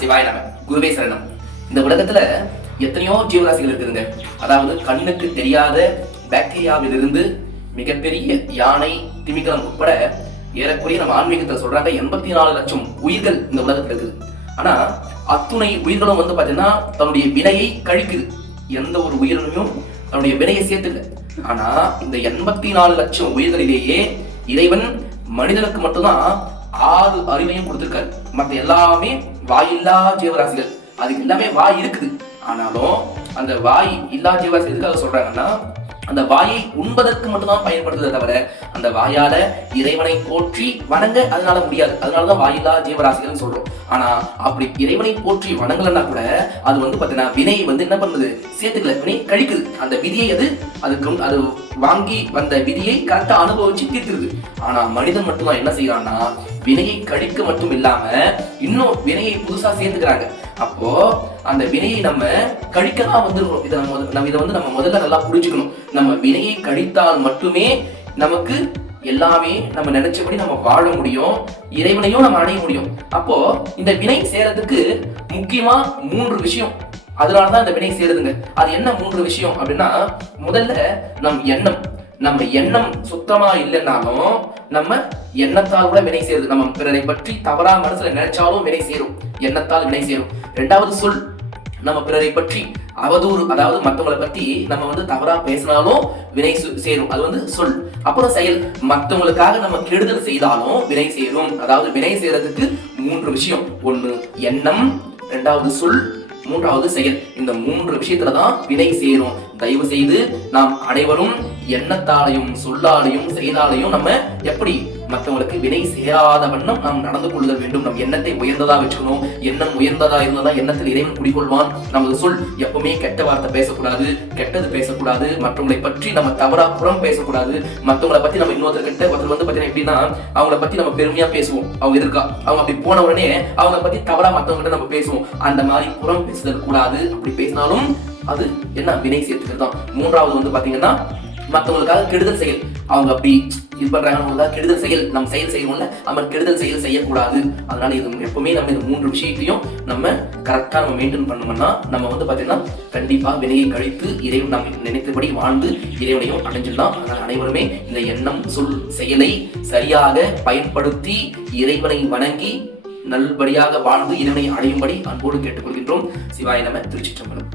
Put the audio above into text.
சிவாய நம. குருவே சரணம். இந்த உலகத்துல எத்தனையோ ஜீவராசிகள் இருக்குதுங்க. அதாவது கண்ணுக்கு தெரியாத பாக்டீரியாவிலிருந்து மிகப்பெரிய யானை, திமிங்கலம் உட்பட ஏறக்குறைய நம்ம ஆன்மீகத்தில் சொல்றாங்க 84 லட்சம் உயிர்கள் இந்த உலகத்துல இருக்குது. ஆனா அத்துணை உயிர்களும் பாத்தீங்கன்னா தன்னுடைய வினையை கழிக்குது. எந்த ஒரு உயிரினும் தன்னுடைய வினையை சேர்த்துக்கல. ஆனா இந்த 84 லட்சம் உயிர்களிலேயே இறைவன் மனிதனுக்கு மட்டும்தான் 6 அறிவையும் கொடுத்திருக்காரு. மற்ற எல்லாமே வாயில்லா ஜீவராசிகள். அதுக்கு எல்லாமே வாய் இருக்குது. ஆனாலும் அந்த வாய் இல்லா ஜீவராசி எதுக்காக சொல்றாங்கன்னா, அந்த வாயை உண்பதற்கு மட்டும்தான் பயன்படுத்துறதை தவிர அந்த வாயால இறைவனை போற்றி வணங்க அதனால முடியாது. அதனாலதான் வாயில்லா ஜீவராசிகள் சொல்றோம். ஆனா அப்படி இறைவனை போற்றி வணங்கலன்னா கூட அது பாத்தீங்கன்னா வினையை என்ன பண்ணுது, சேர்த்துக்கல, வினை கழிக்குது. அந்த விதியை அது வாங்கி வந்த விதியை கரெக்டா அனுபவிச்சு தீர்த்துருது. ஆனா மனிதன் மட்டும்தான் என்ன செய்யறான்னா, வினையை கழிக்க மட்டும் இல்லாம இன்னும் வினையை புதுசா சேர்த்துக்கிறாங்க. அப்போ அந்த வினையை நம்ம கழிக்கதான் வந்துருக்கணும். இதை நம்ம முதல்ல நல்லா புரிஞ்சுக்கணும். நம்ம வினையை கழித்தால் மட்டுமே நமக்கு எல்லாமே நம்ம நினைச்சபடி நம்ம வாழ முடியும், இறைவனையும் நம்ம அடைய முடியும். அப்போ இந்த வினை சேரத்துக்கு முக்கியமா 3 விஷயம். அதனாலதான் இந்த வினை சேருதுங்க. அது என்ன 3 விஷயம் அப்படின்னா, முதல்ல நம்ம எண்ணம் சுத்தமா இல்லைன்னாலும் நம்ம எண்ணத்தால் கூட வினை சேருது. நம்ம பிறரை பற்றி தவறா மனசுல நினைச்சாலும் வினை சேரும், எண்ணத்தால் வினை சேரும். 2வது சொல். நம்ம பிறரை பற்றி அவதூறு, அதாவது மற்றவங்களை பத்தி நம்ம தவறா பேசினாலும் வினை சேரும், அது சொல். அப்புறம் செயல். மற்றவங்களுக்காக நம்ம கெடுதல் செய்தாலும் வினை சேரும். அதாவது வினை சேரத்துக்கு 3 விஷயம். 1 எண்ணம், 2வது சொல், 3வது செயல். இந்த 3 விஷயத்துலதான் வினை சேரும். தயவு செய்து நாம் அனைவரும் எண்ணத்தாலையும் சொல்லாலையும் செயலாலையும் நம்ம எப்படி மற்றவங்களுக்கு வினை சேராத வண்ணம் நாம் நடந்து கொள்ளுதல் வேண்டும். நம் எண்ணத்தை உயர்ந்ததா வச்சுக்கணும். எண்ணம் உயர்ந்ததா இருந்தா எண்ணத்தில் இறைவன் குடிகொள்வான். நமது சொல் எப்பவுமே கெட்ட வார்த்தை பேசக்கூடாது, கெட்டது பேசக்கூடாது, மற்றவங்களை பற்றி நம்ம தவறா புறம் பேசக்கூடாது. மற்றவங்களை பத்தி நம்ம இன்னொருத்தர் பாத்தீங்கன்னா எப்படின்னா, அவங்களை பத்தி நம்ம பெருமையா பேசுவோம். அவங்க இருக்கா, அவங்க அப்படி போன உடனே அவங்க பத்தி தவறா மற்றவங்க நம்ம பேசுவோம். அந்த மாதிரி புறம் பேசுதல் கூடாது. அப்படி பேசினாலும் அது என்ன, வினை சேர்த்துக்கிறது தான். 3வது பாத்தீங்கன்னா, மற்றவங்களுக்காக கெடுதல் செயல். அவங்க அப்படி இது பண்றாங்க, கெடுதல் செயல் நம்ம செயல் செய்யணும்ல, நம்ம கெடுதல் செயல் செய்யக்கூடாது. அதனால இது எப்பவுமே நம்ம இந்த 3 விஷயத்தையும் நம்ம கரெக்டா நம்ம மெயின்டைன் பண்ணோம்னா நம்ம பாத்தீங்கன்னா கண்டிப்பா வினையை கழித்து இறைவன் நம்ம நினைத்தபடி வாழ்ந்து இறைவனையும் அடைஞ்சிடலாம். அதனால அனைவருமே இந்த எண்ணம், சொல், செயலை சரியாக பயன்படுத்தி இறைவனை வணங்கி நல்லபடியாக வாழ்ந்து இறைவனை அடையும்படி அன்போடு கேட்டுக்கொள்கின்றோம். சிவாய நம. திருச்சிற்றம்பலம்.